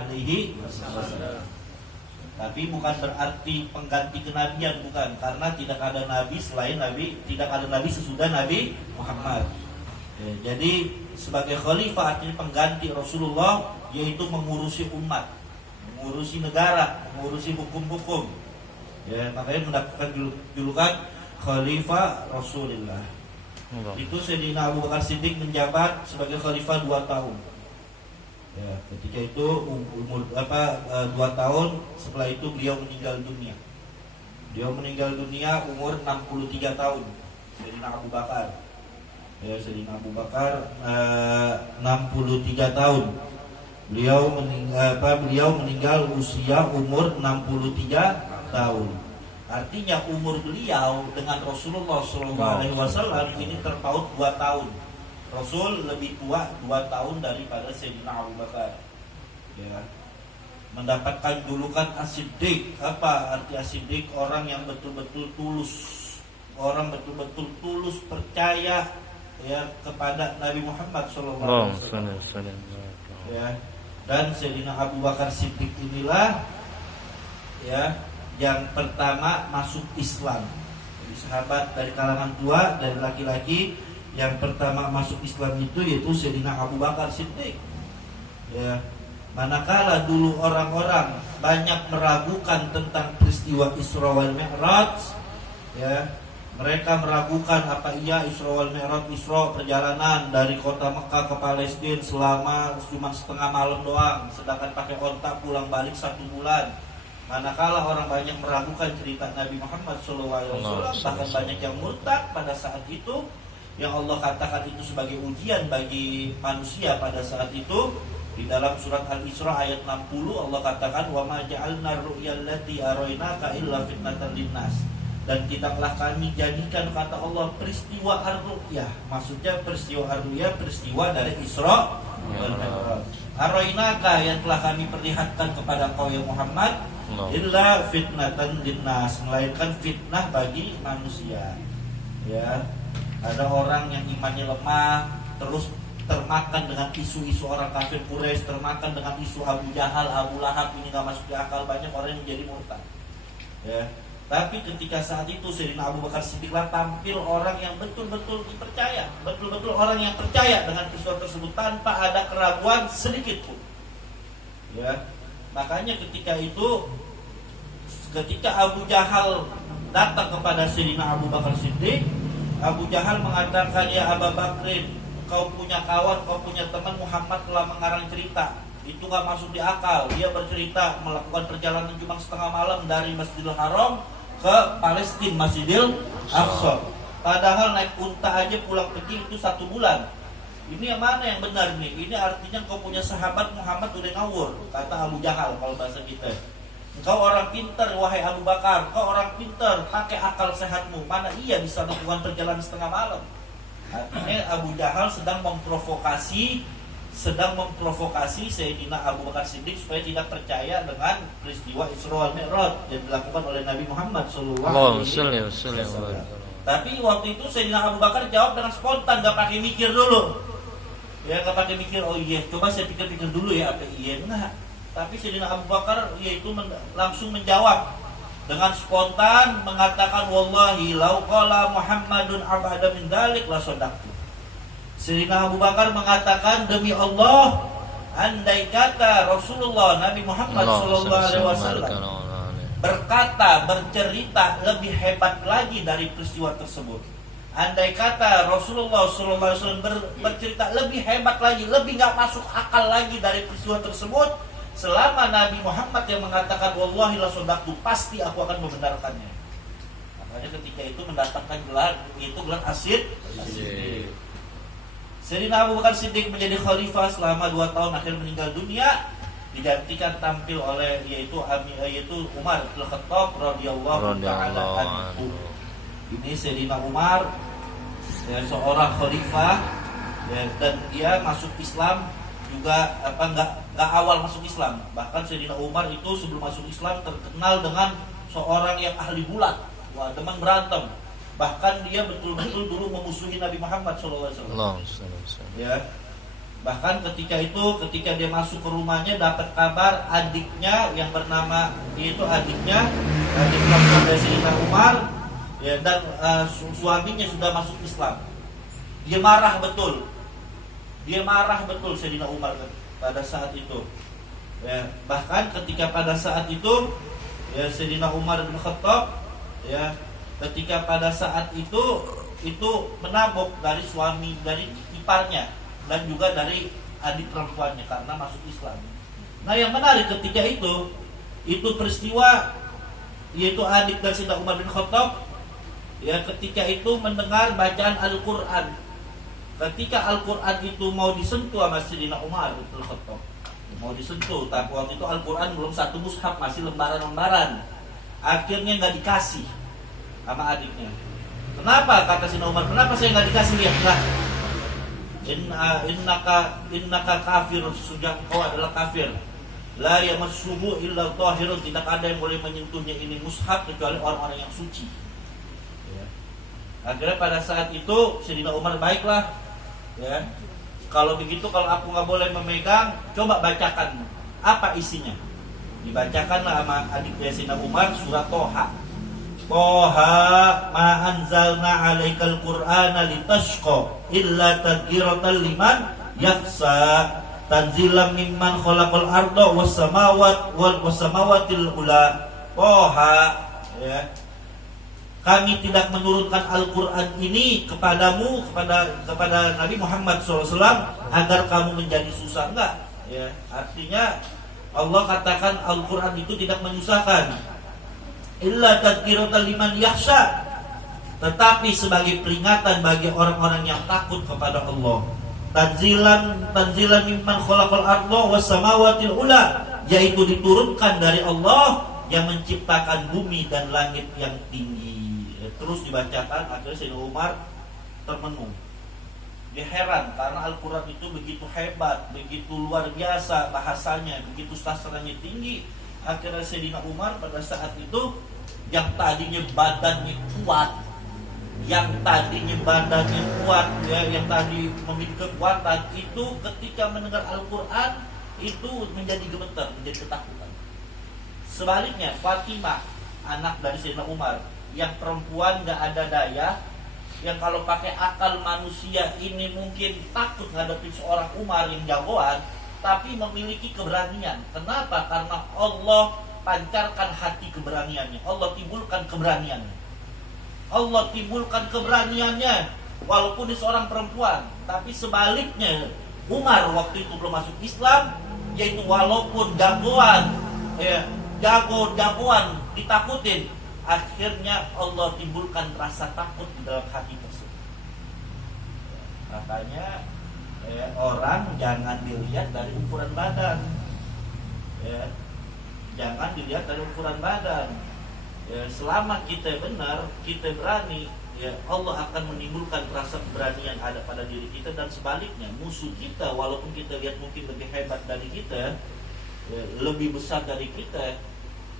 alaihi wasallam. Tapi bukan berarti pengganti kenabian, bukan, karena tidak ada nabi selain nabi, tidak ada nabi sesudah Nabi Muhammad. Jadi sebagai khalifah artinya pengganti Rasulullah, yaitu mengurusi umat, mengurusi negara, mengurusi hukum-hukum. Makanya mendapatkan julukan Khalifah Rasulullah. Itu Sayyidina Abu Bakar Siddiq menjabat sebagai khalifah 2 tahun. Ketika itu umur 2 tahun, setelah itu beliau meninggal dunia. Beliau meninggal dunia umur 63 tahun. Sayyidina Abu Bakar. Sayyidina Abu Bakar 63 tahun. Beliau meninggal usia umur 63 tahun. Artinya umur beliau dengan Rasulullah SAW ini terpaut 2 tahun. Rasul lebih tua 2 tahun daripada Sayyidina Abu Bakar. Mendapatkan julukan As-Siddiq. Apa arti As-Siddiq? Orang yang betul-betul tulus. Orang betul-betul tulus percaya kepada Nabi Muhammad SAW. Dan Sayyidina Abu Bakar Siddiq inilah yang pertama masuk Islam. Jadi sahabat dari kalangan tua, dari laki-laki, yang pertama masuk Islam itu yaitu Sayyidina Abu Bakar Siddiq. Manakala dulu orang-orang banyak meragukan tentang peristiwa Isra wal Mi'raj, mereka meragukan apa iya Isra wal Mi'raj, Isra perjalanan dari kota Mekah ke Palestina selama cuma setengah malam doang, sedangkan pakai onta pulang balik 1 bulan. Manakala orang banyak meragukan cerita Nabi Muhammad SAW, bahkan banyak yang murtad pada saat itu, yang Allah katakan itu sebagai ujian bagi manusia pada saat itu. Di dalam surat Al-Isra ayat 60 Allah katakan, wa ma ja'alna ru'yal lati araynaka illa fitnatan linnas. Dan tidaklah kami jadikan, kata Allah, peristiwa ar-ru'yah. Maksudnya peristiwa ar-ru'yah, peristiwa dari Isra wal Mi'raj. Araynaka, yang telah kami perlihatkan kepada kau ya Muhammad, illa fitnatan linnas, melainkan fitnah bagi manusia. Ada orang yang imannya lemah, terus termakan dengan isu-isu orang kafir Quraisy, termakan dengan isu Abu Jahal, Abu Lahab, ini gak masuk di akal, banyak orang yang menjadi murtad. Tapi ketika saat itu Sayyidina Abu Bakar Siddiq tampil orang yang betul-betul dipercaya, betul-betul orang yang percaya dengan peristiwa tersebut tanpa ada keraguan sedikit pun. Makanya ketika Abu Jahal datang kepada Sayyidina Abu Bakar Siddiq, Abu Jahal mengatakan, ya Abu Bakrin, kau punya kawan, kau punya teman, Muhammad telah mengarang cerita. Itu gak masuk di akal. Dia bercerita melakukan perjalanan cuma setengah malam dari Masjidil Haram ke Palestina, Masjidil Aqsa. Padahal naik unta aja pulang pergi itu 1 bulan. Ini yang mana yang benar nih? Ini artinya kau punya sahabat Muhammad udah ngawur, kata Abu Jahal kalau bahasa kita. Engkau orang pintar wahai Abu Bakar, kau orang pintar, pakai akal sehatmu. Mana iya bisa melakukan perjalanan setengah malam? Artinya Abu Jahal sedang memprovokasi Sayyidina Abu Bakar Siddiq supaya tidak percaya dengan peristiwa Isra wal Mi'raj yang dilakukan oleh Nabi Muhammad sallallahu alaihi wasallam. Tapi waktu itu Sayyidina Abu Bakar jawab dengan spontan, gak pakai mikir dulu. Gak pakai mikir, oh iya, coba saya pikir-pikir dulu ya, apa iya, enggak. Tapi Sayyidina Abu Bakar yaitu langsung menjawab dengan spontan, mengatakan, wallahi lau qala Muhammadun abada min dzalik la sadaqtu. Sayyidina Abu Bakar mengatakan, demi Allah, andai kata Rasulullah Nabi Muhammad SAW berkata, bercerita lebih hebat lagi dari peristiwa tersebut, andai kata Rasulullah SAW bercerita lebih hebat lagi, lebih gak masuk akal lagi dari peristiwa tersebut, selama Nabi Muhammad yang mengatakan wallahi la sadaqtu, pasti aku akan membenarkannya. Makanya ketika itu mendatangkan gelar, itu gelar As-Siddiq. Sayyidina Abu Bakar Siddiq menjadi khalifah selama 2 tahun, akhir meninggal dunia, digantikan tampil oleh yaitu Umar bin Khattab radhiyallahu taala anhu. Ini Sayyidina Umar, seorang khalifah, dan dia masuk Islam juga nggak awal masuk Islam. Bahkan Sayyidina Umar itu sebelum masuk Islam terkenal dengan seorang yang ahli bulat, demen berantem. Bahkan dia betul-betul dulu memusuhi Nabi Muhammad SAW. Bahkan ketika dia masuk ke rumahnya dapat kabar adiknya yang bernama adik perempuan dari Sayyidina Umar, ya, dan suaminya sudah masuk Islam. Dia marah betul Sayyidina Umar pada saat itu. Ya, bahkan ketika pada saat itu, ya, Sayyidina Umar bin Khattab, ya, ketika pada saat itu menabok dari iparnya dan juga dari adik perempuannya karena masuk Islam. Nah, yang menarik ketika itu peristiwa, yaitu adik dari Sayyidina Umar bin Khattab, ya, ketika itu mendengar bacaan Al-Quran. Ketika Al-Quran itu mau disentuh sama Sayyidina Umar bin Khattab, mau disentuh, tapi waktu itu Al-Quran belum satu mushaf, masih lembaran-lembaran. Akhirnya nggak dikasih sama adiknya. Kenapa? Kata Sayyidina Umar, kenapa saya nggak dikasih? Lihat, innaka kafir, sesungguhnya kau adalah kafir. La yamassuhu illa tahirun, tidak ada yang boleh menyentuhnya ini mushaf kecuali orang-orang yang suci. Ya. Akhirnya pada saat itu Sayyidina Umar, baiklah, ya, kalau begitu, kalau aku nggak boleh memegang, coba bacakan apa isinya. Dibacakanlah sama adiknya Sayyidina Umar surat Toha. Toha ma anzalna alaikal qur'ana litashqa illa tadhkiratan liman yakhsha tanzilam mimman khalaqal arda was samawatil ula. Toha, ya, kami tidak menurunkan Al-Quran ini kepadamu, kepada Nabi Muhammad SAW agar kamu menjadi susah. Enggak, ya. Artinya Allah katakan Al-Quran itu tidak menyusahkan. Illa tadhkiratan liman yakhsha, tetapi sebagai peringatan bagi orang-orang yang takut kepada Allah. Tanzilan mimman khalaqal arda was samawatil ula, yaitu diturunkan dari Allah yang menciptakan bumi dan langit yang tinggi. Terus dibacakan, akhirnya Sayyidina Umar termenung. Dia heran karena Al-Quran itu begitu hebat, begitu luar biasa bahasanya, begitu sastranya tinggi. Akhirnya Sayyidina Umar pada saat itu yang tadinya badannya kuat, ya, yang tadi memiliki kekuatan, itu ketika mendengar Al-Quran itu menjadi gemetar, menjadi ketakutan. Sebaliknya Fatimah, anak dari Sayyidina Umar, yang perempuan gak ada daya, yang kalau pakai akal manusia ini mungkin takut ngadepin seorang Umar yang jagoan, tapi memiliki keberanian. Kenapa? Karena Allah pancarkan hati keberaniannya, Allah timbulkan keberaniannya walaupun dia seorang perempuan. Tapi sebaliknya Umar waktu itu belum masuk Islam, yaitu walaupun jagoan, ya, jagoan ditakutin, akhirnya Allah timbulkan rasa takut di dalam hati tersebut. Makanya orang jangan dilihat dari ukuran badan, ya, jangan dilihat dari ukuran badan. Ya, selama kita benar, kita berani, ya, Allah akan menimbulkan rasa keberanian ada pada diri kita. Dan sebaliknya musuh kita, walaupun kita lihat mungkin lebih hebat dari kita, ya, lebih besar dari kita,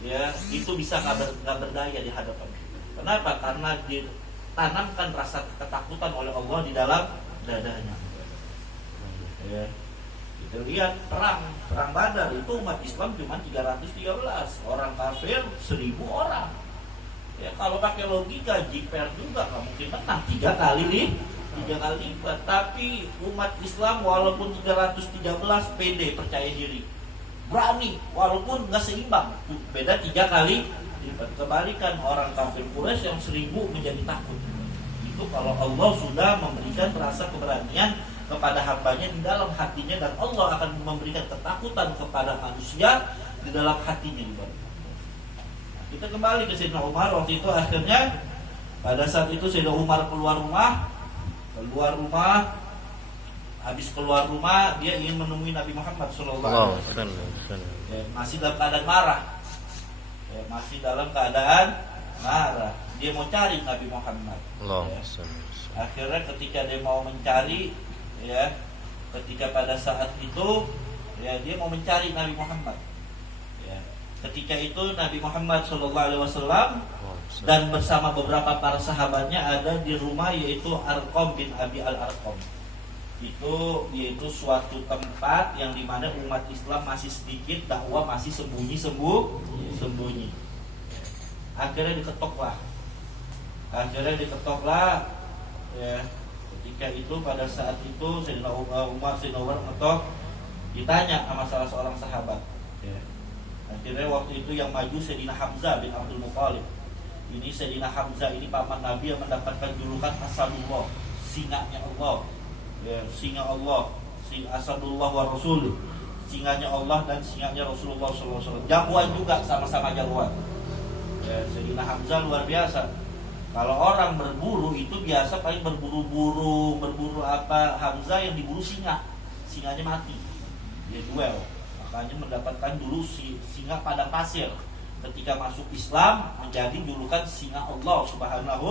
ya, itu bisa nggak berdaya di hadapan kita. Kenapa? Karena ditanamkan rasa ketakutan oleh Allah di dalam dadanya. Ya, kita lihat perang Badar itu umat Islam cuma 313, orang kafir 1000 orang. Ya, kalau pakai logika jiper juga nggak mungkin menang 3 kali lipat. Tapi umat Islam walaupun 313 pede, percaya diri, berani, walaupun nggak seimbang, beda 3 kali lipat. Kebalikan orang kafir Quraisy yang 1000 menjadi takut. Itu kalau Allah sudah memberikan rasa keberanian kepada hambanya di dalam hatinya, dan Allah akan memberikan ketakutan kepada manusia di dalam hatinya juga. Kita kembali ke Sayyidina Umar. Waktu itu akhirnya pada saat itu Sayyidina Umar keluar rumah. Habis keluar rumah dia ingin menemui Nabi Muhammad SAW. Ya, masih dalam keadaan marah. Dia mau cari Nabi Muhammad. Ya. Akhirnya ketika dia mau mencari, ya, ketika pada saat itu, ya, dia mau mencari Nabi Muhammad. Ya. Ketika itu Nabi Muhammad SAW dan bersama beberapa para sahabatnya ada di rumah, yaitu Arqam bin Abi Al-Arqam. Itu yaitu suatu tempat yang dimana umat Islam masih sedikit, dakwah masih sembunyi. Akhirnya diketoklah ya. Ketika itu pada saat itu Sayyidina Umar ngetok, ditanya sama salah seorang sahabat ya. Akhirnya waktu itu yang maju Sayyidina Hamzah bin Abdul Muthalib. Ini Sayyidina Hamzah ini paman Nabi yang mendapatkan julukan Asadullah, singanya Allah ya, singa Allah, Asadullah wa Rasul, singanya Allah dan singanya Rasulullah SAW. Jagoan juga, sama-sama jagoan ya. Sayyidina Hamzah luar biasa. Kalau orang berburu itu biasa paling berburu apa, Hamzah yang diburu singanya mati, dia duel, makanya mendapatkan dulu singa padang pasir. Ketika masuk Islam menjadi julukan singa Allah Subhanahu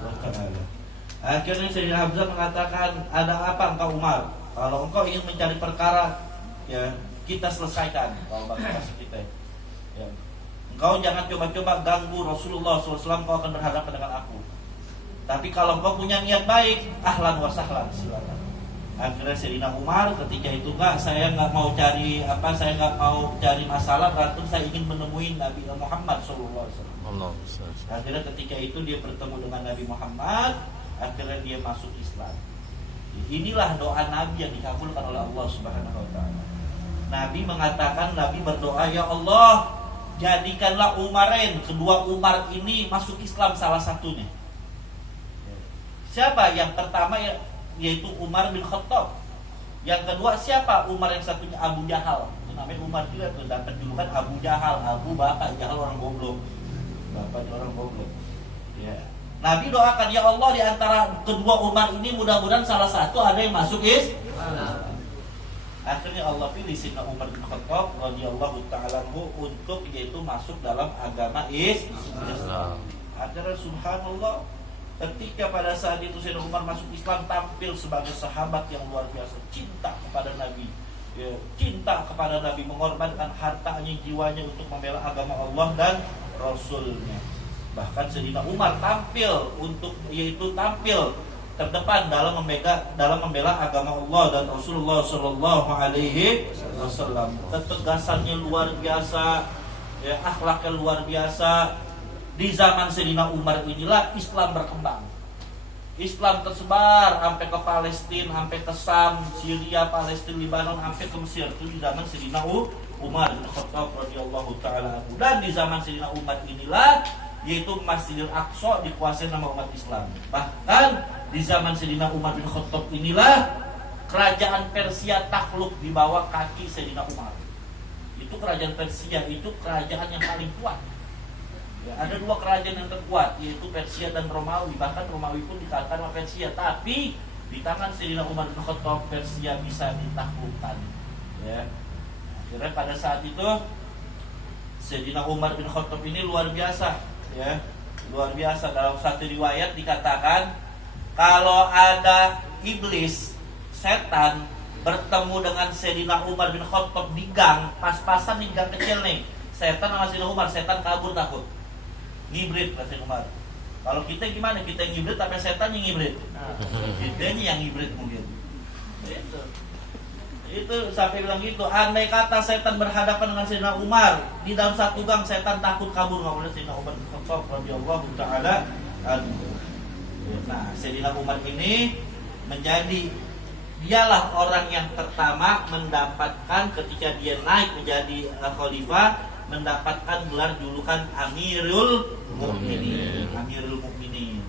wa ta'ala. Akhirnya Sayyidina Hamzah mengatakan, ada apa engkau Umar? Kalau engkau ingin mencari perkara ya, kita selesaikan. Kalau bahasa kita ya, engkau jangan coba-coba ganggu Rasulullah SAW, engkau akan berhadapan dengan aku. Tapi kalau engkau punya niat baik, ahlan wa sahlan, silakan. Akhirnya Sayyidina Umar ketika itu, saya nggak mau cari masalah, berantem, saya ingin menemui Nabi Muhammad SAW. Akhirnya ketika itu dia bertemu dengan Nabi Muhammad, akhirnya dia masuk Islam. Inilah doa Nabi yang dikabulkan oleh Allah Subhanahu wa ta'ala. Nabi mengatakan, Nabi berdoa, ya Allah, jadikanlah Umarain, kedua Umar ini masuk Islam salah satunya. Siapa? Yang pertama yaitu Umar bin Khattab. Yang kedua siapa? Umar yang satunya Abu Jahal. Itu namanya Umar juga tuh, dapat julukan Abu Jahal. Abu bapak, Jahal orang goblok. Bapaknya orang goblok. Ya. Nabi doakan, ya Allah, di antara kedua Umar ini mudah-mudahan salah satu ada yang masuk Islam. Akhirnya Allah pilih Sayyidina Umar bin Khattab radhiyallahu ta'ala untuk yaitu masuk dalam agama Islam. Akhirnya subhanallah, ketika pada saat itu Sayyidina Umar masuk Islam, tampil sebagai sahabat yang luar biasa, cinta kepada Nabi ya, cinta kepada Nabi, mengorbankan hartanya, jiwanya untuk membela agama Allah dan Rasulnya. Bahkan Sayyidina Umar tampil terdepan dalam membela agama Allah dan Rasulullah Shallallahu Alaihi Wasallam. Ketegasannya luar biasa, ya, akhlaknya luar biasa. Di zaman Sayyidina Umar inilah Islam berkembang. Islam tersebar sampai ke Palestina, sampai ke Sam, Syria, Palestina, Lebanon, sampai ke Mesir. Itu di zaman Sayyidina Umar bin Khattab radhiyallahu taala anhu. Dan di zaman Sayyidina Umar inilah yaitu Masjidil Aqsa dikuasai nama umat Islam. Bahkan di zaman Sayyidina Umar bin Khattab inilah kerajaan Persia takluk di bawah kaki Sayyidina Umar. Itu kerajaan Persia, itu kerajaan yang paling kuat. Ya, ada dua kerajaan yang terkuat, yaitu Persia dan Romawi. Bahkan Romawi pun dikalahkan sama Persia. Tapi di tangan Sayyidina Umar bin Khattab, Persia bisa ditaklukkan. Ya. Akhirnya pada saat itu Sayyidina Umar bin Khattab ini luar biasa. Ya, luar biasa. Dalam satu riwayat dikatakan, kalau ada iblis, setan bertemu dengan Sayyidina Umar bin Khattab di gang, pas-pasan di gang kecil nih, setan sama Sayyidina Umar, setan kabur takut. Ngibrit kata Umar. Kalau kita gimana? Kita yang ngibrit tapi setan yang ngibrit. Kita ini yang ngibrit mungkin. Itu sampai bilang gitu. Andai kata setan berhadapan dengan Sayyidina Umar di dalam satu gang, setan takut kabur, nggak boleh. Sayyidina Umar bin Khattab radhiyallahu taala anhu. Nah, Sayyidina Umar ini dialah orang yang pertama mendapatkan ketika dia naik menjadi khalifah, mendapatkan gelar julukan Amirul Mukminin. Amirul Mukminin.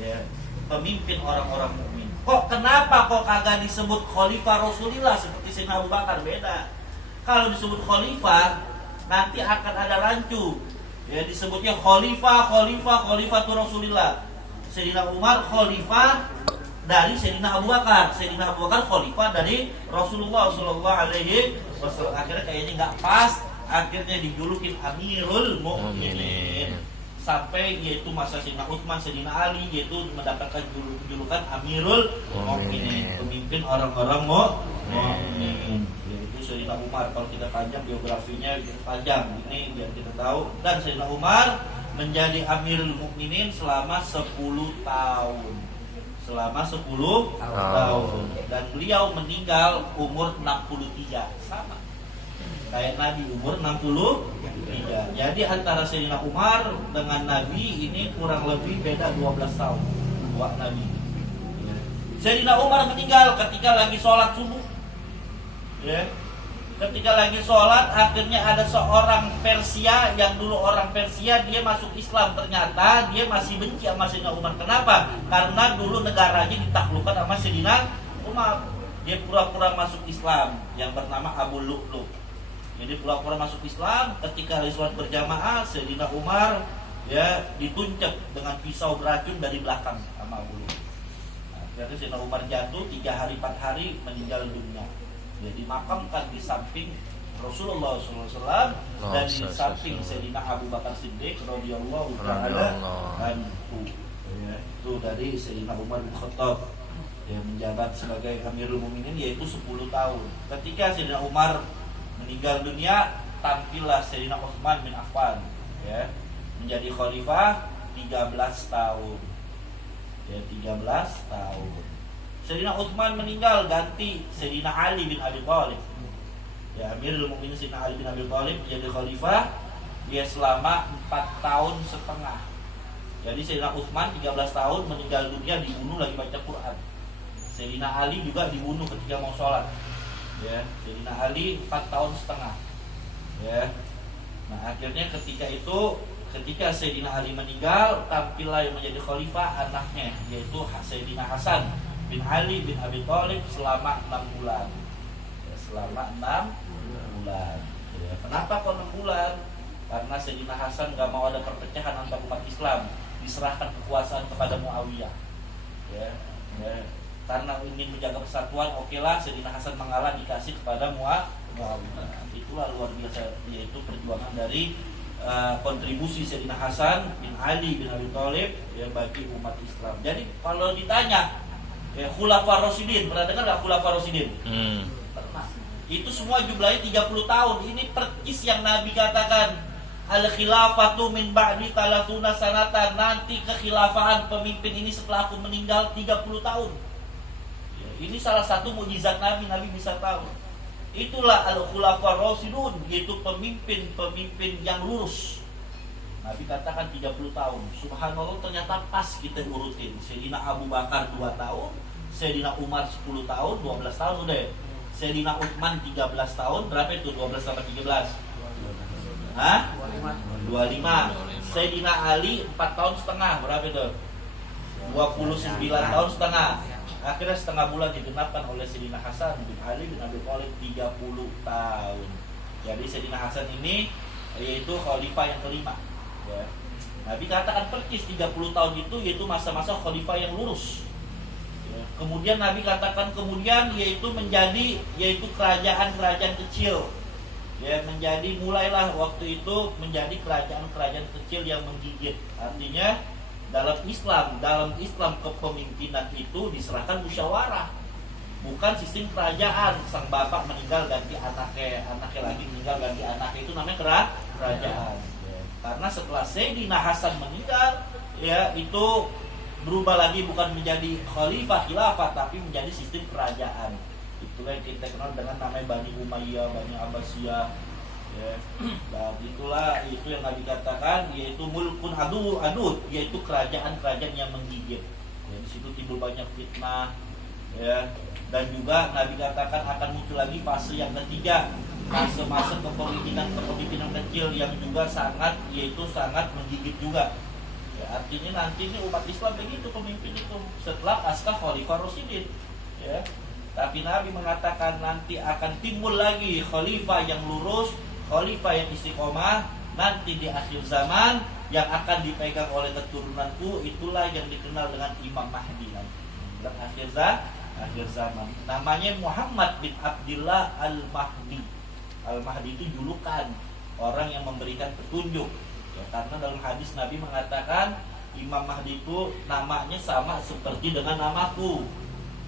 Ya, pemimpin orang-orang mukmin. Kenapa kagak disebut khalifah Rasulullah seperti Sayyidina Abu Bakar? Beda. Kalau disebut khalifah nanti akan ada rancu. Ya, disebutnya khalifah tu Rasulullah. Sayyidina Umar khalifah dari Sayyidina Abu Bakar. Sayyidina Abu Bakar khalifah dari Rasulullah Sallallahu Alaihi Wasallam. Akhirnya kayaknya nggak pas. Akhirnya dijulukin Amirul Mukminin. Sampai yaitu masa Sayyidina Utsman, Sayyidina Ali yaitu mendapatkan julukan Amirul Mukminin, pemimpin orang-orang mukmin. Yaitu Sayyidina Umar. Kalau kita panjang biografinya panjang, ini biar kita tahu. Dan Sayyidina Umar menjadi Amirul Mukminin selama 10 tahun. selama 10 tahun. Dan beliau meninggal umur 63, sama kayak Nabi, umur 63. Jadi antara Sayyidina Umar dengan Nabi ini kurang lebih beda 12 tahun tua Nabi. Sayyidina Umar meninggal ketika lagi sholat subuh. Ya. Ketika lagi sholat, akhirnya ada seorang Persia, yang dulu orang Persia, dia masuk Islam. Ternyata dia masih benci sama Sayyidina Umar. Kenapa? Karena dulu negaranya ditaklukkan sama Sayyidina Umar. Dia pura-pura masuk Islam, yang bernama Abu Lu'lu'. Jadi pura-pura masuk Islam. Ketika hari sholat berjamaah, Sayyidina Umar ya dituncap dengan pisau beracun dari belakang sama Abu Lu'lu'. Akhirnya Sayyidina Umar jatuh, 3 hari 4 hari meninggal dunia. Dia dimakamkan di samping Rasulullah SAW dan di samping Sayyidina Abu Bakar Siddiq radhiyallahu taala anhu. Ya, itu dari Sayyidina Umar bin Khattab yang menjabat sebagai Amirul Mukminin yaitu 10 tahun. Ketika Sayyidina Umar meninggal dunia, tampillah Sayyidina Utsman bin Affan ya, menjadi khalifah 13 tahun. Ya, 13 tahun. Sayyidina Utsman meninggal, ganti Sayyidina Ali bin Abi Thalib. Ya, Amirul Mukminin Sayyidina Ali bin Abi Thalib menjadi khalifah. Dia selama 4 tahun setengah. Jadi Sayyidina Utsman 13 tahun meninggal dunia, dibunuh lagi baca Quran. Sayyidina Ali juga dibunuh ketika mau sholat. Ya, Sayyidina Ali 4 tahun setengah. Ya. Nah, akhirnya ketika Sayyidina Ali meninggal, tampillah yang menjadi khalifah anaknya, yaitu Sayyidina Hasan bin Ali bin Abi Thalib selama 6 bulan. Ya, selama 6 bulan. Ya, kenapa kok 6 bulan? Karena Sayyidina Hasan gak mau ada perpecahan antar umat Islam, diserahkan kekuasaan kepada Muawiyah. Ya, ya. Karena ingin menjaga persatuan, okelah Sayyidina Hasan mengalah, dikasih kepada Muawiyah. Itulah luar biasa, yaitu perjuangan dari kontribusi Sayyidina Hasan bin Ali bin Abi Thalib ya bagi umat Islam. Jadi kalau ditanya ya, Khulafaur Rasyidin, pernah dengar nggak Khulafaur Rasyidin? Pernah. Itu semua jumlahnya 30 tahun. Ini percis yang Nabi katakan, al-khilafatu min ba'di 30 sanatan. Nanti kekhilafahan pemimpin ini setelah aku meninggal 30 tahun. Ya, ini salah satu mukjizat Nabi bisa tahu. Itulah al-Khulafaur Rasyidun, yaitu pemimpin yang lurus. Nabi katakan 30 tahun. Subhanallah, ternyata pas kita urutin. Sayyidina Abu Bakar 2 tahun, Sayyidina Umar 10 tahun, 12 tahun udah. Sayyidina Utsman 13 tahun, berapa itu? 12 tambah 13? Hah? 25. Sayyidina Ali 4 tahun setengah, berapa itu? 29 tahun setengah. Akhirnya setengah bulan digenapkan oleh Sayyidina Hasan bin Ali bin Abi Thalib 30 tahun. Jadi Sayyidina Hasan ini yaitu khalifah yang kelima. Ya. Nabi katakan percis 30 tahun itu yaitu masa-masa khalifah yang lurus. Ya. Kemudian Nabi katakan yaitu menjadi kerajaan-kerajaan kecil. Ya, mulailah waktu itu menjadi kerajaan-kerajaan kecil yang menggigit. Artinya dalam Islam kepemimpinan itu diserahkan musyawarah, bukan sistem kerajaan. Sang bapak meninggal ganti anaknya lagi meninggal ganti anaknya, itu namanya kerajaan. Karena setelah Sayyidina Hasan meninggal, ya itu berubah lagi, bukan menjadi khalifah khilafah tapi menjadi sistem kerajaan. Itulah yang kita kenal dengan namanya Bani Umayyah, Bani Abbasiyah. Ya. Dan itu yang Nabi katakan, yaitu mulkun adud, yaitu kerajaan-kerajaan yang menggigit. Ya, di situ timbul banyak fitnah. Ya. Dan juga Nabi katakan akan muncul lagi fase yang ketiga, masa kepemimpinan kecil yang juga sangat menggigit juga. Ya, artinya nanti ini umat Islam begitu pemimpin itu setelah pasca Khalifah Rasyidin. Ya. Tapi Nabi mengatakan nanti akan timbul lagi khalifah yang lurus, khalifah yang istiqomah nanti di akhir zaman yang akan dipegang oleh keturunanku, itulah yang dikenal dengan Imam Mahdi nanti. Dan akhir zaman. Namanya Muhammad bin Abdullah Al-Mahdi. Al-Mahdi itu julukan orang yang memberikan petunjuk. Ya, karena dalam hadis Nabi mengatakan Imam Mahdi itu namanya sama seperti dengan namaku.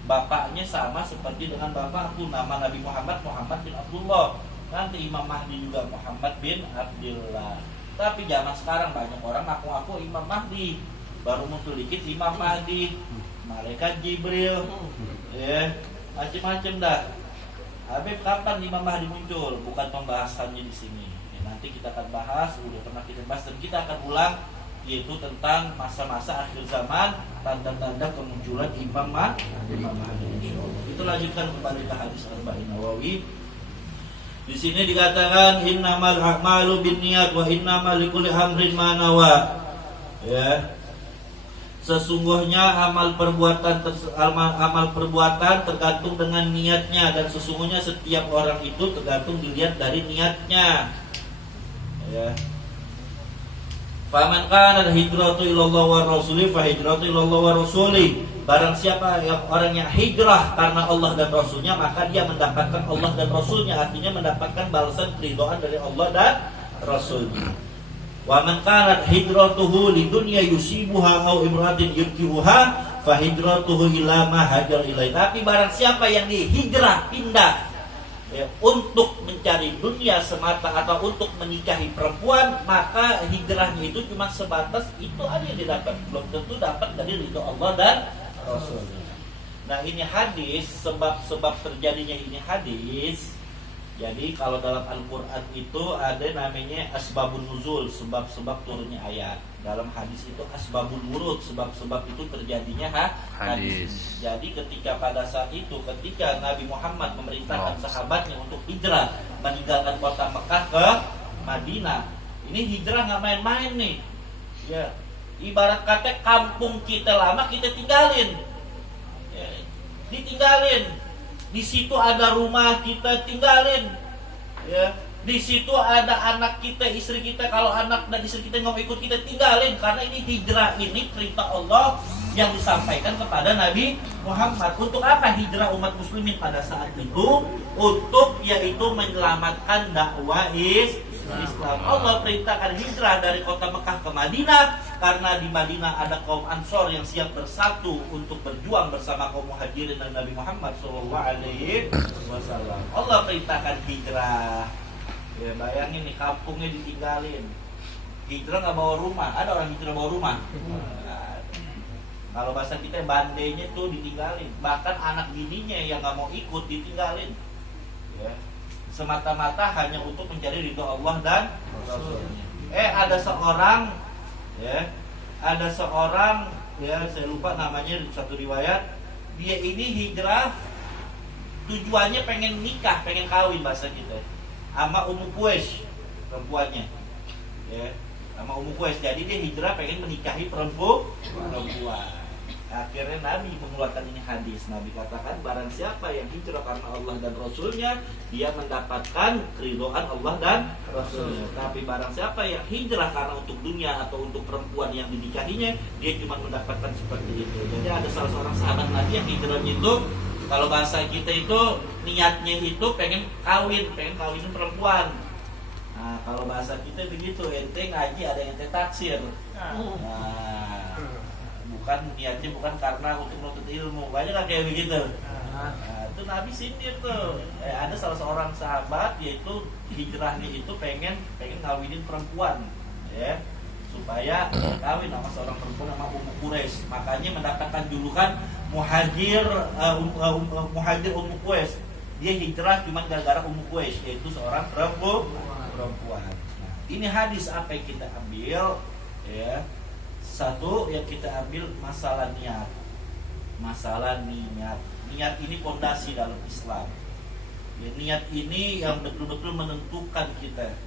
Bapaknya sama seperti dengan bapakku. Nama Nabi Muhammad bin Abdullah. Nanti Imam Mahdi juga Muhammad bin Abdullah. Tapi zaman sekarang banyak orang ngaku-ngaku Imam Mahdi. Baru muncul dikit Imam Mahdi. malaikat Jibril, ya macam-macam dah. Habib, kapan Imam Mahdi muncul? Bukan pembahasannya di sini. Ya, nanti kita akan bahas, udah pernah kita bahas dan kita akan ulang, yaitu tentang masa-masa akhir zaman, tanda-tanda kemunculan Imam Mahdi. Itu lanjutkan kembali ke hadis Arba'in Nawawi. Di sini dikatakan innamal a'malu binniyat wa innamal likulli amrin ma nawa. Ya. Sesungguhnya amal perbuatan tergantung dengan niatnya, dan sesungguhnya setiap orang itu tergantung dilihat dari niatnya. Ya. Faman kana hijratu ilallah wa rasuli fa hijratu ilallah wa rasuli. Barang siapa yang orang yang hijrah karena Allah dan Rasulnya, maka dia mendapatkan Allah dan Rasulnya, artinya mendapatkan balasan keridhaan dari Allah dan Rasulnya. Wa man kanat hijratuhu lidunya yusibuha aw imratin yurkibuha fa hijratuhu ila ma hajar ilai. Tapi barang siapa yang dihijrah pindah ya, untuk mencari dunia semata atau untuk menikahi perempuan, maka hijrahnya itu cuma sebatas itu aja yang didapat, belum tentu dapat dari ridho Allah dan Rasulnya. Nah, ini hadis, sebab terjadinya ini hadis. Jadi kalau dalam Al-Quran itu ada namanya asbabun nuzul, sebab-sebab turunnya ayat. Dalam hadis itu asbabun wurud, sebab-sebab itu terjadinya hadis. Jadi ketika pada saat itu, ketika Nabi Muhammad memerintahkan sahabatnya untuk hijrah, meninggalkan kota Mekah ke Madinah, ini hijrah nggak main-main nih. Ya, ibarat kata kampung kita lama kita tinggalin, ya, ditinggalin. Di situ ada rumah kita tinggalin, ya. Di situ ada anak kita, istri kita. Kalau anak dan istri kita nggak mau ikut, kita tinggalin. Karena ini hijrah, ini perintah Allah yang disampaikan kepada Nabi Muhammad. Untuk apa hijrah umat muslimin pada saat itu? Untuk yaitu menyelamatkan dakwah Islam. Allah perintahkan hijrah dari kota Mekah ke Madinah karena di Madinah ada kaum Ansor yang siap bersatu untuk berjuang bersama kaum Muhajirin dan Nabi Muhammad SAW. Allah perintahkan hijrah. Ya, bayangin nih, kampungnya ditinggalin. Hijrah nggak bawa rumah. Ada orang hijrah bawa rumah? Nah, kalau bahasa kita bandenya tuh ditinggalin. Bahkan anak bininya yang nggak mau ikut ditinggalin. Ya. Semata-mata hanya untuk mencari ridho Allah dan Rasulnya. Ada seorang ya saya lupa namanya, satu riwayat, dia ini hijrah tujuannya pengen nikah, pengen kawin bahasa kita, sama Ummu Quraisy perempuannya, ya, sama Ummu Quraisy. Jadi dia hijrah pengen menikahi perempuan. Akhirnya Nabi mengeluarkan ini hadis. Nabi katakan barang siapa yang hijrah karena Allah dan Rasulnya, dia mendapatkan keridhaan Allah dan Rasulnya. Tapi barang siapa yang hijrah karena untuk dunia atau untuk perempuan yang dinikahinya, dia cuma mendapatkan seperti itu. Jadi ada salah seorang sahabat Nabi yang hijrahnya itu, kalau bahasa kita itu niatnya itu pengen kawinin perempuan. Nah, kalau bahasa kita begitu, ente ngaji ada yang ente taksir. Nah, bukan niatnya bukan karena untuk menuntut ilmu, banyak kan kayak begitu. Nah, itu Nabi sindir tuh. Ada salah seorang sahabat yaitu hijrahnya itu pengen kawinin perempuan, ya, supaya kawin sama seorang perempuan sama Ummu Quraisy. Makanya mendapatkan julukan muhajir Ummu Quraisy. Dia hijrah cuma gara-gara Ummu Quraisy, yaitu seorang perempuan. Nah, ini hadis apa yang kita ambil, ya? Satu yang kita ambil masalah niat. Niat ini pondasi dalam Islam. Ya, niat ini yang betul-betul menentukan kita.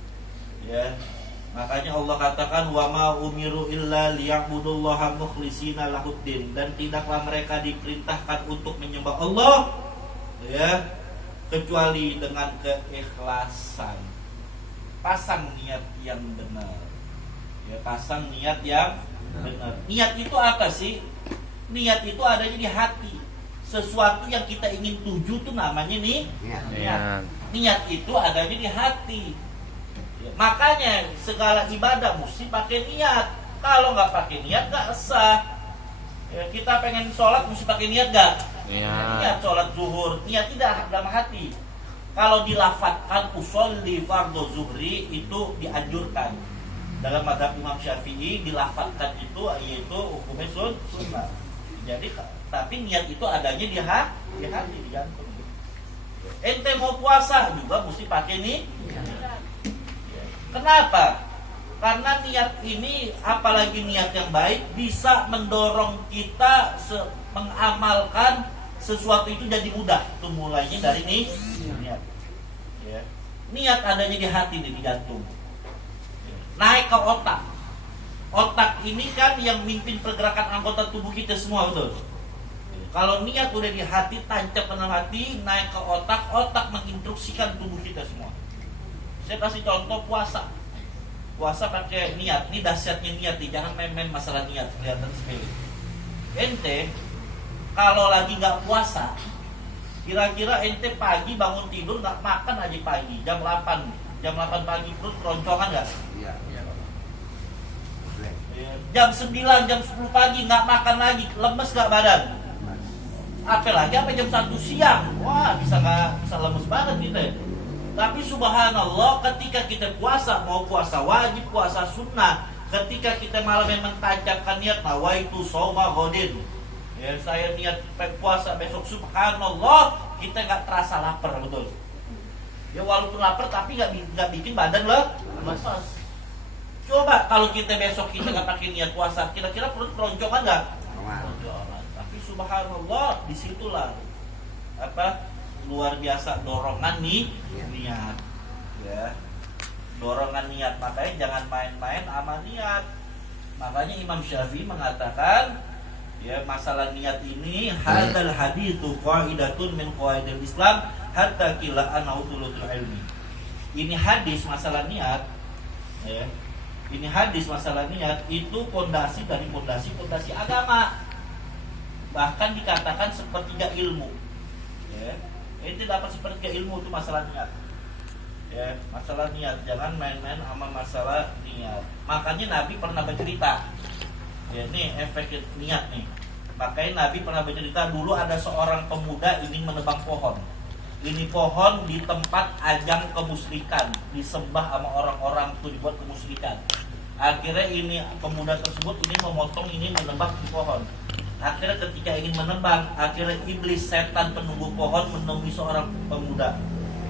Ya. Makanya Allah katakan wa ma umiru illa liya'budullaha mukhlishina lahuddin, dan tidaklah mereka diperintahkan untuk menyembah Allah, ya, kecuali dengan keikhlasan. Pasang niat yang benar. Ya, pasang niat yang benar. Niat itu apa sih? Niat itu adanya di hati. Sesuatu yang kita ingin tuju itu namanya niat. Niat itu adanya di hati. Ya, makanya segala ibadah mesti pakai niat. Kalau nggak pakai niat nggak sah. Ya, kita pengen sholat mesti pakai niat nggak? Niat sholat zuhur, niat tidak dalam hati. Kalau dilafatkan usolli fardhu zuhri itu dianjurkan. Dalam mazhab Imam Syafi'i dilafatkan itu yaitu hukumnya sunnah. Jadi tapi niat itu adanya di hati, di jantung. Ente mau puasa juga mesti pakai nih. Kenapa? Karena niat ini, apalagi niat yang baik, bisa mendorong kita mengamalkan sesuatu itu jadi mudah. Itu mulainya dari niat. Ya. Niat adanya di hati nih, di jantung. Naik ke otak. Otak ini kan yang mimpin pergerakan anggota tubuh kita semua, betul. Kalau niat udah di hati, tancap ke dalam hati, naik ke otak, otak menginstruksikan tubuh kita semua. Saya kasih contoh puasa. Puasa pakai niat, ini dahsyatnya niat nih, jangan main-main masalah niat, kelihatan sepele. Ente, kalau lagi nggak puasa, kira-kira ente pagi bangun tidur nggak makan aja pagi, jam 8 pagi terus keroncongan nggak? Iya. Jam 9, jam 10 pagi nggak makan lagi, lemes nggak badan? Apalagi apa jam 1 siang, wah bisa lemes banget kita. Tapi subhanallah, ketika kita puasa, mau puasa wajib, puasa sunnah, ketika kita malam memang tancapkan niat nawaitu shauma ghadin, ya saya niat puasa besok, subhanallah, kita nggak terasa lapar, betul. Ya walaupun lapar tapi nggak bikin badan lemas. Coba kalau kita besok kita nggak pakai niat puasa, kira-kira perut keroncongan nggak? Keroncongan. Tapi subhanallah, disitulah luar biasa dorongan niat, ya, dorongan niat. Makanya jangan main-main sama niat. Makanya Imam Syafi'i mengatakan, ya, masalah niat ini hadzal haditsu qaidatun min qawaidil Islam hatta qila annahu thuluthul ilmi. Ini hadis masalah niat, ya. Ini hadis masalah niat itu pondasi dari pondasi agama. Bahkan dikatakan sepertiga ilmu. Ya. Itu dapat sepertiga ilmu itu masalah niat. Ya, masalah niat, jangan main-main sama masalah niat. Makanya Nabi pernah bercerita. Ya, nih efek niat nih. Makanya Nabi pernah bercerita, dulu ada seorang pemuda ingin menebang pohon. Ini pohon di tempat ajang kemusyrikan, disembah sama orang-orang, itu dibuat kemusyrikan. Akhirnya ini pemuda tersebut ini memotong, ini menebang pohon. Akhirnya ketika ingin menebang, akhirnya iblis, setan penunggu pohon menemui seorang pemuda.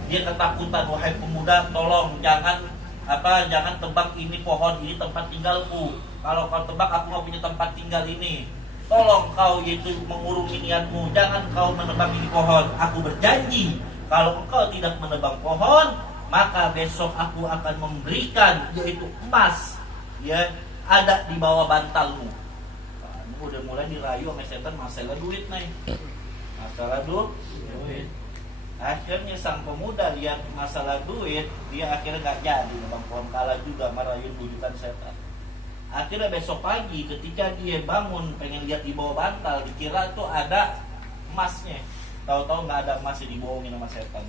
Dia ketakutan, wahai pemuda, tolong jangan tebang ini pohon, ini tempat tinggalku. Kalau kau tebang, aku nggak punya tempat tinggal ini. Tolong kau itu mengurungi niatmu, jangan kau menebang ini pohon. Aku berjanji, kalau engkau tidak menebang pohon, maka besok aku akan memberikan, yaitu emas, ya, ada di bawah bantalmu. Nah, ini udah mulai dirayu sama setan, masalah duit nih, masalah duit. Akhirnya sang pemuda lihat masalah duit, dia akhirnya nggak jadi menebang pohon, kalah juga merayu bujukan setan. Akhirnya besok pagi ketika dia bangun pengen lihat di bawah bantal, dikira tuh ada emasnya. Tahu-tahu nggak ada emasnya, dibohongin sama setan.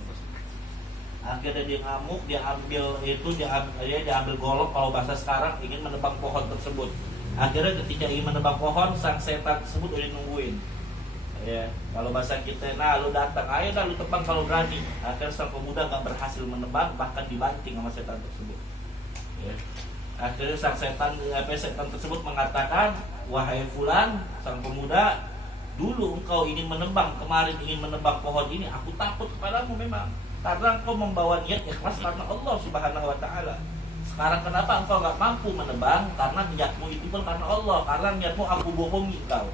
Akhirnya dia ngamuk, dia ambil golok, kalau bahasa sekarang, ingin menebang pohon tersebut. Akhirnya ketika ingin menebang pohon, sang setan tersebut udah nungguin. Ya, kalau bahasa kita, nah lu datang, ayo dah lu tebang kalau berani. Akhirnya sang pemuda nggak berhasil menebang, bahkan dibanting sama setan tersebut. Ya. Akhirnya setan tersebut mengatakan, wahai fulan, sang pemuda, dulu engkau ingin menebang, kemarin ingin menebang pohon ini, aku takut kepadamu memang, karena engkau membawa niat ikhlas karena Allah Subhanahu wa Ta'ala. Sekarang kenapa engkau gak mampu menebang? Karena niatmu itu pun karena Allah, karena niatmu aku bohongi kau.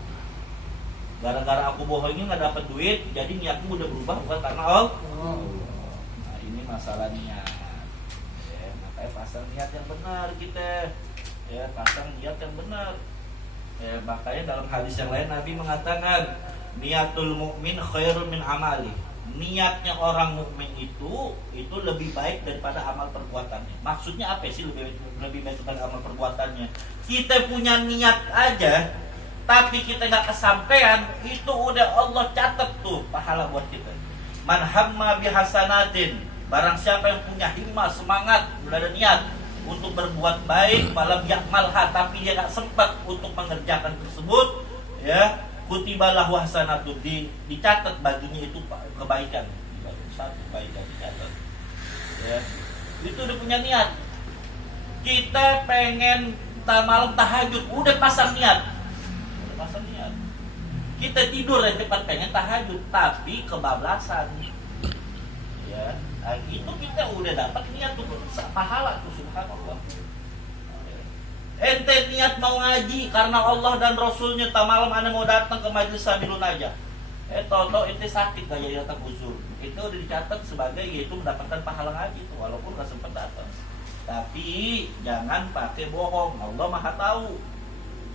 Gara-gara aku bohongi gak dapat duit, jadi niatmu udah berubah bukan karena Allah. Nah, ini masalah niat. Pasang niat yang benar kita, ya, pasang niat yang benar. Ya, makanya dalam hadis yang lain Nabi mengatakan, niatul mukmin khairun min amali. Niatnya orang mukmin itu lebih baik daripada amal perbuatannya. Maksudnya apa sih lebih baik daripada amal perbuatannya? Kita punya niat aja, tapi kita nggak kesampaian, itu udah Allah catat tuh pahala buat kita. Man hamma bihasanatin, barang siapa yang punya himmah, semangat, udah ada niat untuk berbuat baik, malam yakmalha, tapi dia gak sempat untuk mengerjakan tersebut, ya, kutibalah hasanatu, dicatat baginya itu kebaikan, satu kebaikan dicatat. Ya, itu udah punya niat. Kita pengen malam tahajud, udah pasang niat, Kita tidur yang cepat pengen tahajud, tapi kebablasan. Ya, nah, itu kita udah dapat niat tuh pahala tuh, subhanallah. Ente niat mau ngaji karena Allah dan Rasulnya, tak malam anda mau datang ke majelis sabilun aja. Toto ente sakit gak jadi datang uzur. Itu udah dicatat sebagai yaitu mendapatkan pahala ngaji tuh, walaupun gak sempat datang. Tapi jangan pakai bohong, Allah Maha tahu.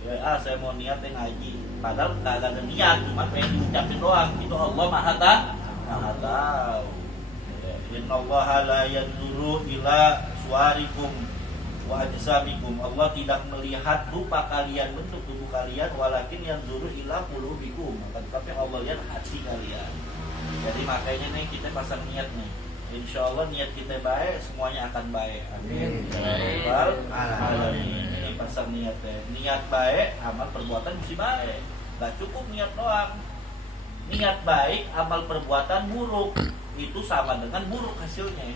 Ya, saya mau niat ngaji, padahal gak ada niat, cuma pengen diucapin doang. Itu Allah Maha tahu. Innallaha la yanzuru ila suwarikum wa ajsamikum. Allah tidak melihat rupa kalian, bentuk tubuh kalian, walakin yanzuru ila qulubikum. Tapi Allah lihat hati kalian. Jadi makanya nih kita pasang niat nih. Insyaallah niat kita baik, semuanya akan baik. Amin. Ini pasang niatnya. Niat baik, amal perbuatan mesti baik. Gak cukup niat doang. Niat baik, amal perbuatan buruk, itu sama dengan buruk hasilnya.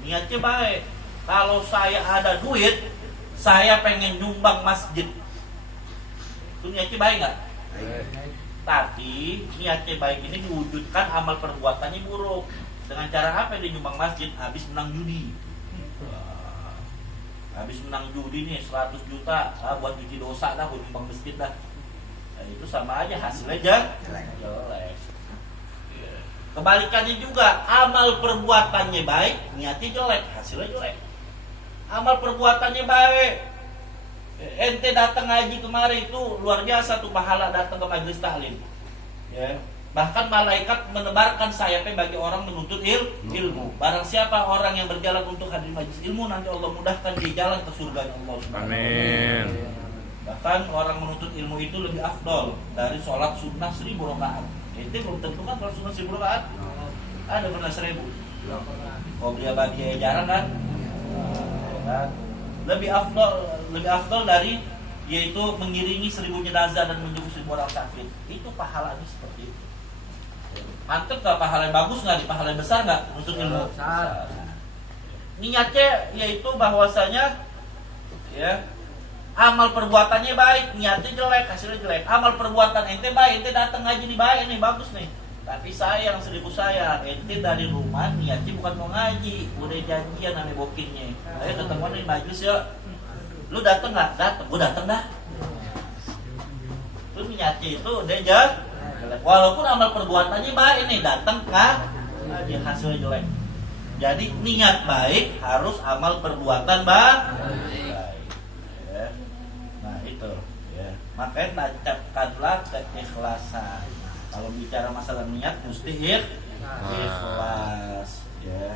Niatnya baik. Kalau saya ada duit, saya pengen nyumbang masjid, itu niatnya baik nggak? Tapi niatnya baik ini diwujudkan amal perbuatannya buruk. Dengan cara apa dia nyumbang masjid? Habis menang judi. Habis menang judi nih 100 juta, buat cuci dosa dah, buat nyumbang masjid dah. Nah, itu sama aja hasilnya jelek. Kebalikannya juga, amal perbuatannya baik, niatnya jelek, hasilnya jelek. Amal perbuatannya baik, ente datang ngaji kemarin itu luar biasa tuh pahala datang ke majelis taklim. Ya. Bahkan malaikat menebarkan sayapnya bagi orang menuntut ilmu. Barang siapa orang yang berjalan untuk hadir majelis ilmu, nanti Allah mudahkan dia jalan ke surga Allah Subhanahu. Amin. Bahkan orang menuntut ilmu itu lebih afdol dari sholat sunnah 1000 rakaat. Ente belum tentu kan kalau sholat 1000 rakaat ada pernah 1000. Kalau beli abadi jarang kan? Lebih afdol dari yaitu mengiringi 1000 jenazah dan menjenguk 1000 orang sakit. Itu pahalanya seperti itu. Mantep gak pahala yang bagus gak? Di pahala yang besar gak untuk ilmu? Besar. Niatnya yaitu bahwasanya ya amal perbuatannya baik, niatnya jelek, hasilnya jelek. Amal perbuatan ente baik, ente datang ngaji nih baik nih, bagus nih. Tapi sayang 1000 sayang, ente dari rumah niatnya bukan mau ngaji, udah janjian ane bokinnya. Ayo ketemuan di majelis ya. Lu datang nggak? Datang, gua datang dah. Lu niatnya itu udah jelek. Walaupun amal perbuatannya baik nih, datang kan ngaji hasilnya jelek. Jadi niat baik harus amal perbuatan baik. Ya. Nah itu. Ya. Makanya tancapkanlah keikhlasan. Kalau bicara masalah niat mesti ikhlas, ya.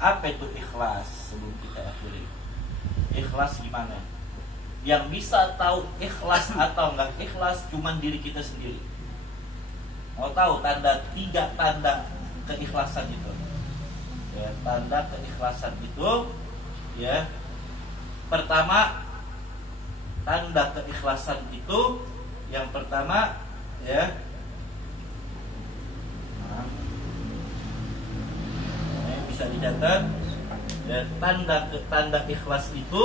Apa itu ikhlas? Sebelum kita akhiri, ikhlas gimana? Yang bisa tahu ikhlas atau enggak ikhlas cuman diri kita sendiri. Mau tahu 3 tanda keikhlasan itu? Ya, tanda keikhlasan itu, ya. Pertama, tanda keikhlasan itu yang pertama, ya. Bisa dicatat ya, tanda ikhlas itu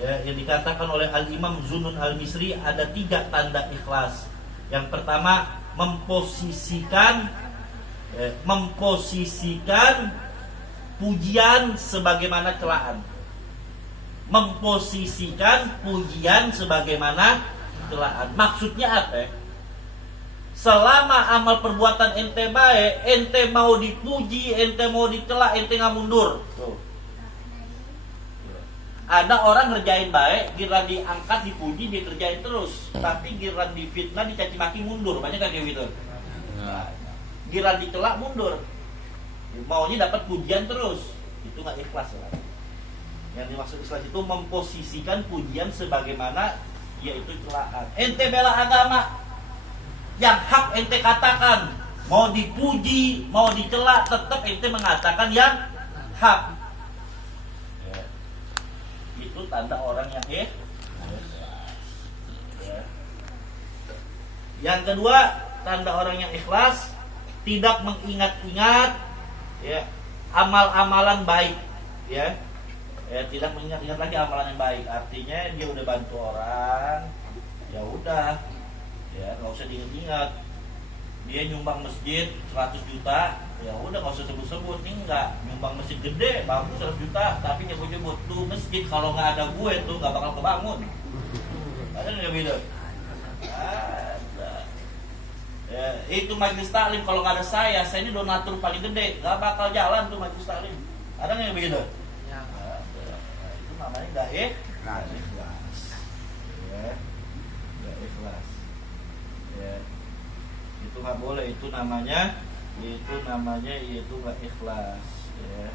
ya, yang dikatakan oleh Al-Imam Zunnun Al-Misri ada 3 tanda ikhlas. Yang pertama memposisikan pujian sebagaimana celaan. Memposisikan pujian sebagaimana celaan. Maksudnya apa? Selama amal perbuatan ente baik, ente mau dipuji, ente mau dicela, ente nggak mundur. Tuh. Ada orang ngerjain baik, giliran diangkat, dipuji, dia kerjain terus. Tapi giliran difitnah, dicaci maki mundur. Banyak kayak gitu. Nah, giliran dicela mundur. Maunya dapat pujian terus. Itu nggak ikhlas lah. Yang dimaksud ikhlas itu memposisikan pujian sebagaimana yaitu celaan. Ente bela agama, yang hak ente katakan, mau dipuji, mau dicela, tetap ente mengatakan yang hak. Ya. Itu tanda orang yang ya. Yang kedua, tanda orang yang ikhlas tidak mengingat-ingat ya amal-amalan baik, ya. Ya, tidak mengingat-ingat lagi amalan yang baik. Artinya dia udah bantu orang, ya udah. Ya, nggak usah diingat-ingat. Dia nyumbang masjid 100 juta, ya udah nggak usah sebut-sebut. Ini enggak, nyumbang masjid gede, bagus 100 juta, tapi nyebut-nyebut tuh masjid kalau nggak ada gue tuh nggak bakal kebangun. Ada nggak beda? Ada. Ya, itu majelis taklim kalau nggak ada saya ini donatur paling gede, nggak bakal jalan tuh majelis taklim. Ada nggak yang begitu? Ya. Ada. Nah, itu namanya nggak ikhlas. Ya, nggak ikhlas. Ya, itu nggak boleh. Itu namanya yaitu nggak ikhlas. Ya.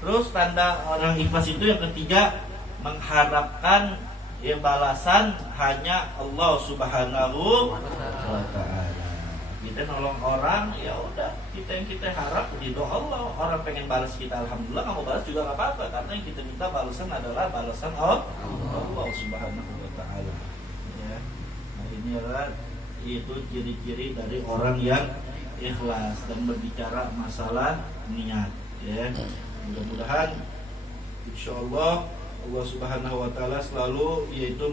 Terus tanda orang ikhlas itu yang ketiga, mengharapkan ya balasan hanya Allah Subhanahu wa Ta'ala. Kita nolong orang, ya udah kita yang kita harap ridho Allah. Orang pengen balas kita, alhamdulillah. Kamu balas juga nggak apa-apa, karena yang kita minta balasan adalah balasan Allah Subhanahu wa Ta'ala. Ya. Nah, ini adalah itu ciri-ciri dari orang yang ikhlas dan berbicara masalah niat. Ya. Mudah-mudahan insyaallah Allah Subhanahu wa Ta'ala selalu yaitu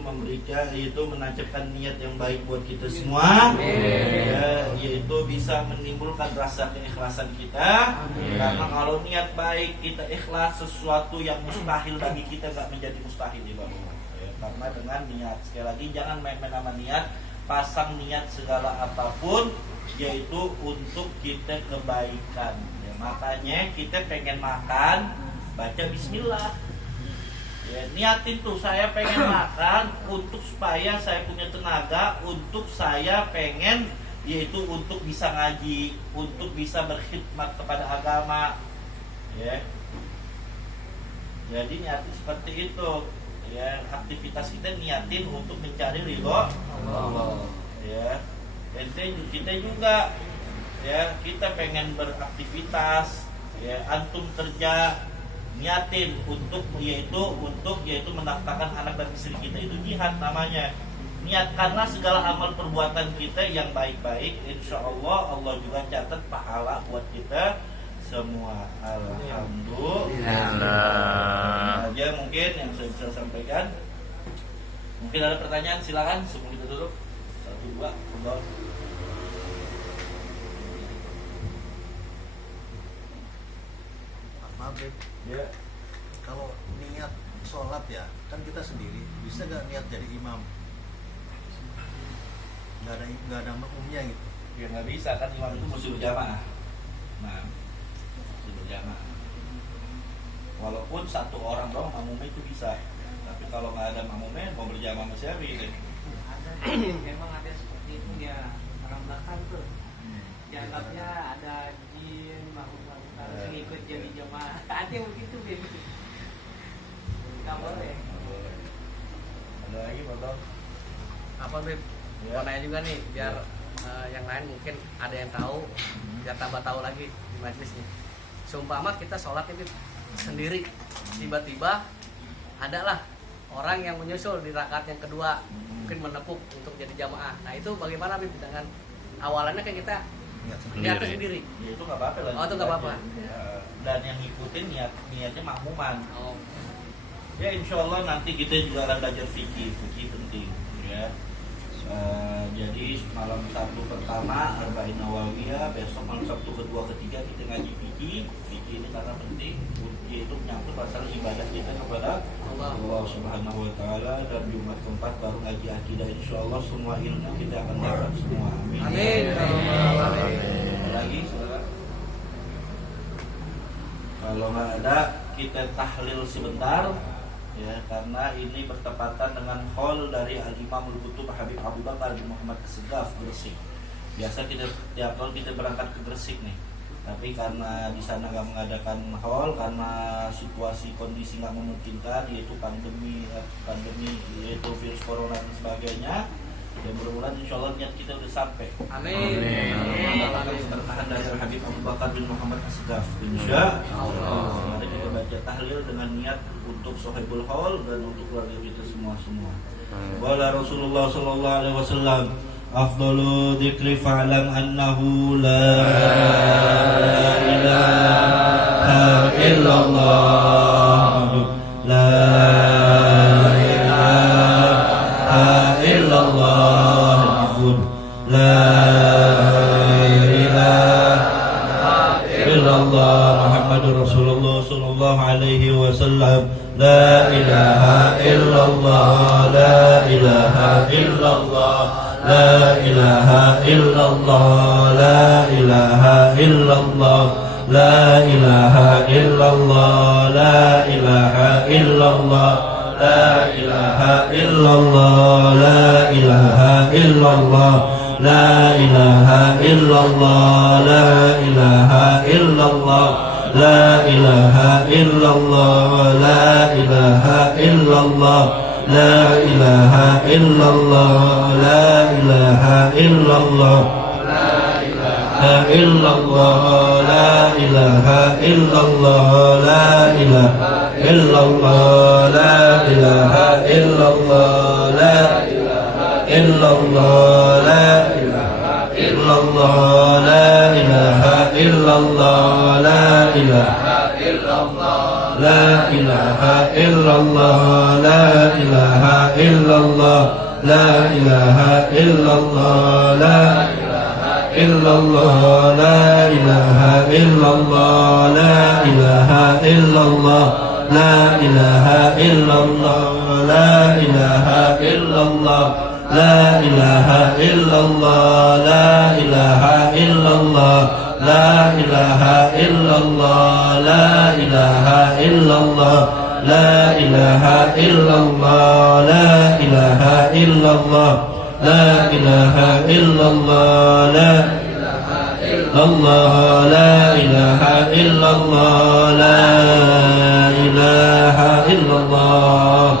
menancapkan niat yang baik buat kita semua. Ya, yaitu bisa menimbulkan rasa keikhlasan kita. Karena kalau niat baik, kita ikhlas, sesuatu yang mustahil bagi kita gak menjadi mustahil di bawah. Ya, karena dengan niat, sekali lagi jangan main-main sama niat. Pasang niat segala apapun, yaitu untuk kita kebaikan. Ya, makanya kita pengen makan, baca bismillah. Ya, niatin tuh, saya pengen makan untuk supaya saya punya tenaga, untuk saya pengen yaitu untuk bisa ngaji, untuk bisa berkhidmat kepada agama. Ya. Jadi niatin seperti itu. Ya, aktivitas kita niatin untuk mencari ridho Allah. Ya. Dan kita juga ya, kita pengen beraktivitas, ya, antum kerja, niatin untuk yaitu menafkahkan anak dan istri kita, itu jihad namanya. Niatkanlah segala amal perbuatan kita yang baik-baik, insya Allah Allah juga catat pahala buat kita semua. Alhamdulillah. Aja mungkin yang saya bisa sampaikan. Mungkin ada pertanyaan, silakan sebelum kita tutup. 1, 2, kembali. Maghrib. Ya. Kalau niat sholat ya, kan kita sendiri bisa gak niat jadi imam? Gak ada makmumnya gitu. Ya nggak bisa kan, imam itu mesti berjamaah. Nah, mesti berjamaah. Walaupun satu orang doang makmumnya itu bisa, tapi kalau nggak ada makmumnya mau berjamaah sama siapa ini? Ada, memang ada seperti itu ya, orang belakang tuh. Dianggapnya ada jin, makhluk harus ikut jadi jamaah. Ada begitu begitu. Nggak boleh. Ada lagi betul? Apa Beb? Ya. Mau nanya juga nih, biar yang lain mungkin ada yang tahu, biar tambah tahu lagi di majelis nih. Seumpama kita sholat ini sendiri, tiba-tiba adalah orang yang menyusul di rakaat yang kedua, mungkin menepuk untuk jadi jamaah. Nah itu bagaimana Beb? Dengan awalannya kan kita niatnya sendiri. Ya itu nggak apa-apa lah. Oh itu nggak apa-apa. Ya, dan yang ngikutin niatnya makmuman. Oh. Ya insya Allah nanti kita juga akan belajar fikih penting. Ya. Jadi malam Sabtu pertama Arba'in Nawawiyah, besok malam Sabtu kedua ketiga kita ngaji fikih ini karena penting, yaitu menyangkut masalah ibadah kita kepada Allah Subhanahu wa Ta'ala. Dan Jumat keempat baru ngaji akidah, insya Allah semua ilmu kita akan dapat semua. Amin. Amin. Lagi silakan. Kalau nggak ada kita tahlil sebentar. Ya, karena ini bertepatan dengan haul dari Al-Imam Al-Qutub Habib Abu Bakar bin Muhammad As-Segaf, Gresik. Biasa kita tiap tahun kita berangkat ke Gresik nih, tapi karena di sana nggak mengadakan haul karena situasi kondisi nggak memungkinkan, yaitu pandemi yaitu virus corona dan sebagainya. Dan mudah-mudahan insya Allah niat kita udah sampai. Amin. Mendapatkan keberkahan dari Habib Abu Bakar bin Muhammad As-Segaf. Insya Allah. Mari kita baca tahlil dengan niat untuk Sohibul Haul dan untuk keluarga kita semua. Wala Rasulullah sallallahu alaihi wasallam, afdalu dzikri fa'lam annahu la ilaha illallah, la ilaha عليه وسلم لا إله إلا الله لا إله إلا الله لا إله إلا الله لا إله إلا الله لا إله إلا الله لا إله إلا الله لا إله إلا الله لا إله إلا الله لا إله إلا الله لا إله إلا الله لا إله إلا الله لا إله إلا الله لا إله إلا الله لا إله إلا الله إلا الله لا إله إلا الله لا إله إلا الله لا إله إلا الله لا إلا الله لا إلا الله لا إله إلا الله لا إله إلا الله لا إله إلا الله لا إله إلا الله لا إله إلا الله لا إلا الله لا إله إلا الله لا إله إلا الله لا إله إلا الله لا إله إلا الله لا إله إلا الله لا إله إلا الله لا إله إلا الله لا إله إلا الله لا إله إلا الله لا إله إلا الله لا إله إلا الله لا الله لا إله إلا الله لا إله إلا الله